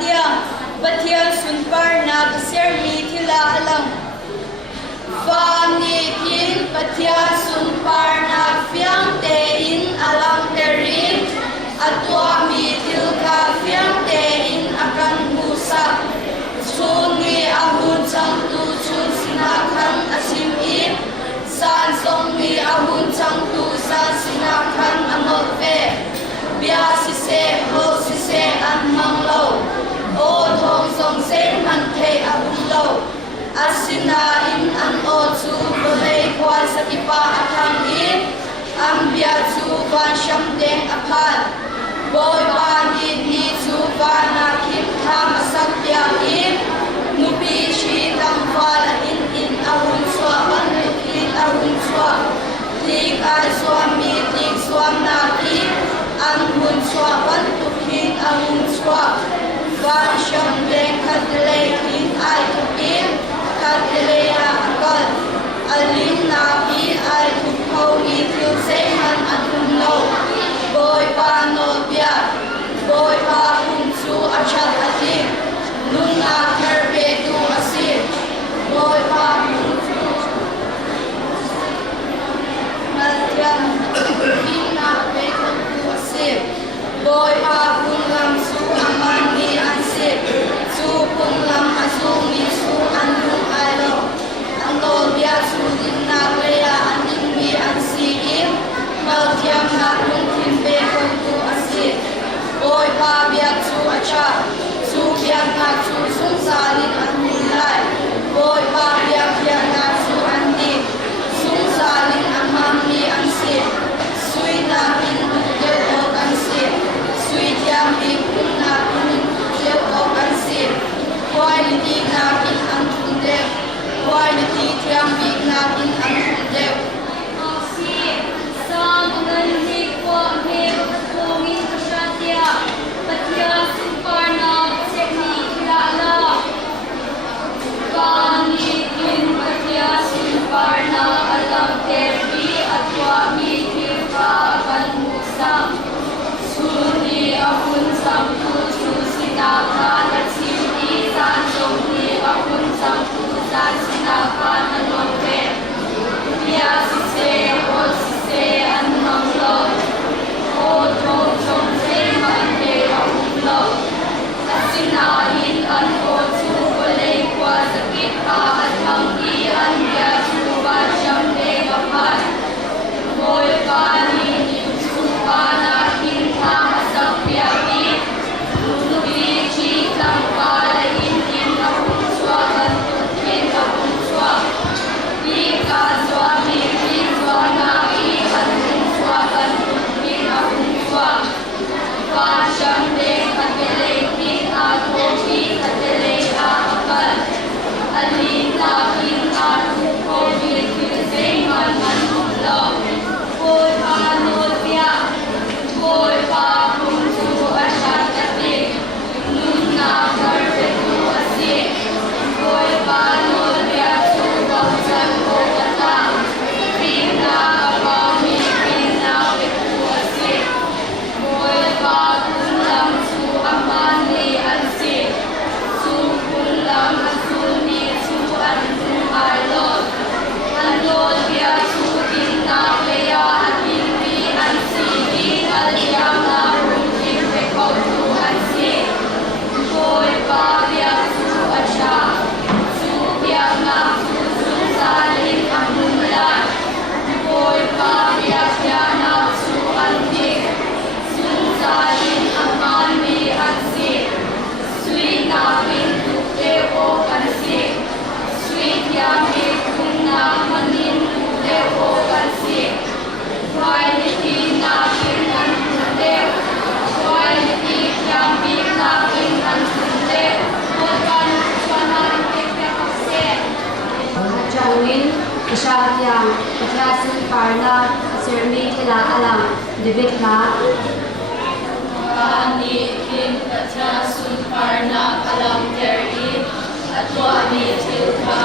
dia pathian sun parna ser mi thila alam Vani kin pathian sun parna fiang te in alam terin atwa mi tilka fiang te in akan musa sungi ahun chang tu chun sinakhan asim in san song mi ahun chang tu san sinakhan anol ve bia si se ho si se an mang lo o thong song se man the ahun lo asina in an o chu bolei khwal sakipa athang in ambia chu van sham deng aphan boy ba ni chu na kim tham sak pia in nupi chi tam fal in ahun swa an in ahun swa tik ai swami tik swamna ki an hun swa an tu kin ahun swa van sham deng khatle kin ai tu in khatle ya akal alin na ki ai tu khau ni tu se man atun no boy pa no pia boy pa hun chu achat ati nuna karbe tu asir boy pa hun chu natyan ina be tu asir boy pa hun lam su aman ni ansir chu pun lam azung ni su anung ailo anol bia su din na leya anin mi ansi im maltiam na kun tin be tu asir boy pa bia chu acha chu bia na chu sung salin anni lai boy pa bia na chu anni sung salin amam mi ansi sui na in de o ansi sui tiam mi kun na kun de o ansi quality na in antun de quality tiam mi na in antun de si sang ngan ni ko me ko mi shatia patia suparna chekni kilala kani kin patia suparna alam terbi atwa mi thika kan musam suni ahun sam tu chu sina kana chini san soni ahun sam tu san sina kana note bia si se o si se an mang lo o thong chong se man te ahun lo asina in an o chu bolei kwa sakit pa athang ki an bia chu ba cham te gapan boy pa ni chu pa na kin tha sak pia ki nu bi chi tang pa la in ahun chwa an tu kin ahun chwa bi ka chwa mi bi chwa na ki an chwa an tu kin ahun chwa pa cham te khatele ki a tho ki khatele a akal ali na kin a tu ko bi ki se man man lo boy pa no pia boy pa kun chu asha tate nun na kar pe tu asi boy pa no pia chu ba chan ko kata pin na ba mi pin na pe tu asi boy pa kun lam chu aman ni ansi chu kun lam asu ni chu an tu ai lo an lo pia chu tin na pe ya atin mi ansi ni al ya na run tin pe ko tu ansi boy pa pia chu acha chu pia na chu salin amun la boy pa pia na chu an ni chu salin aman mi ansi sui na pin tu te o ansi sui ya mi kun na manin tu te o ansi quality na pin an tu te quality ya mi na pin an tu te o kan chanan te pe se Jauin Ishatia Patyasin Parna Sirmi Tila Alam Divikla Ani kin patya sun parna alam teri atwa mi tilka